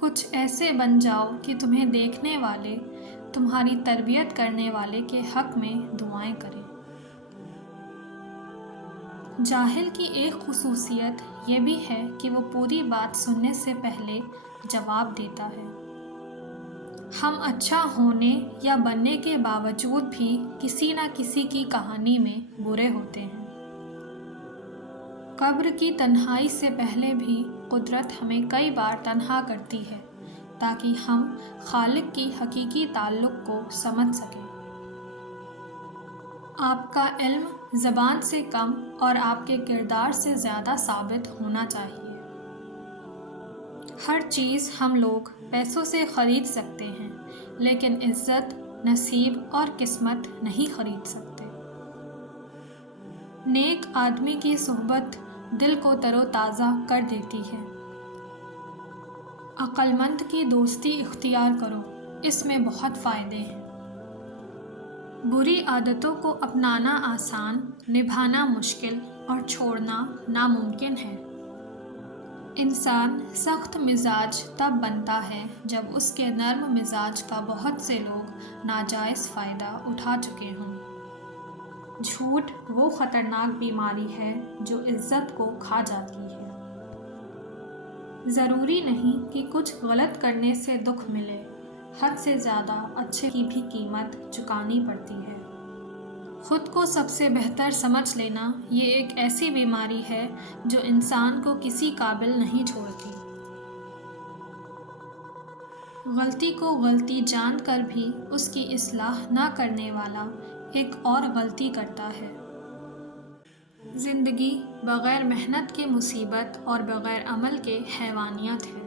کچھ ایسے بن جاؤ کہ تمہیں دیکھنے والے تمہاری تربیت کرنے والے کے حق میں دعائیں کریں۔ جاہل کی ایک خصوصیت یہ بھی ہے کہ وہ پوری بات سننے سے پہلے جواب دیتا ہے۔ ہم اچھا ہونے یا بننے کے باوجود بھی کسی نہ کسی کی کہانی میں برے ہوتے ہیں۔ قبر کی تنہائی سے پہلے بھی قدرت ہمیں کئی بار تنہا کرتی ہے تاکہ ہم خالق کی حقیقی تعلق کو سمجھ سکیں۔ آپ کا علم زبان سے کم اور آپ کے کردار سے زیادہ ثابت ہونا چاہیے۔ ہر چیز ہم لوگ پیسوں سے خرید سکتے ہیں، لیکن عزت، نصیب اور قسمت نہیں خرید سکتے۔ نیک آدمی کی صحبت دل کو تر و تازہ کر دیتی ہے۔ عقل مند کی دوستی اختیار کرو، اس میں بہت فائدے ہیں۔ بری عادتوں کو اپنانا آسان، نبھانا مشکل اور چھوڑنا ناممکن ہے۔ انسان سخت مزاج تب بنتا ہے جب اس کے نرم مزاج کا بہت سے لوگ ناجائز فائدہ اٹھا چکے ہوں۔ جھوٹ وہ خطرناک بیماری ہے جو عزت کو کھا جاتی ہے۔ ضروری نہیں کہ کچھ غلط کرنے سے دکھ ملے، حد سے زیادہ اچھے کی بھی قیمت چکانی پڑتی ہے۔ خود کو سب سے بہتر سمجھ لینا یہ ایک ایسی بیماری ہے جو انسان کو کسی قابل نہیں چھوڑتی۔ غلطی کو غلطی جان کر بھی اس کی اصلاح نہ کرنے والا ایک اور غلطی کرتا ہے۔ زندگی بغیر محنت کے مصیبت اور بغیر عمل کے حیوانیت ہے۔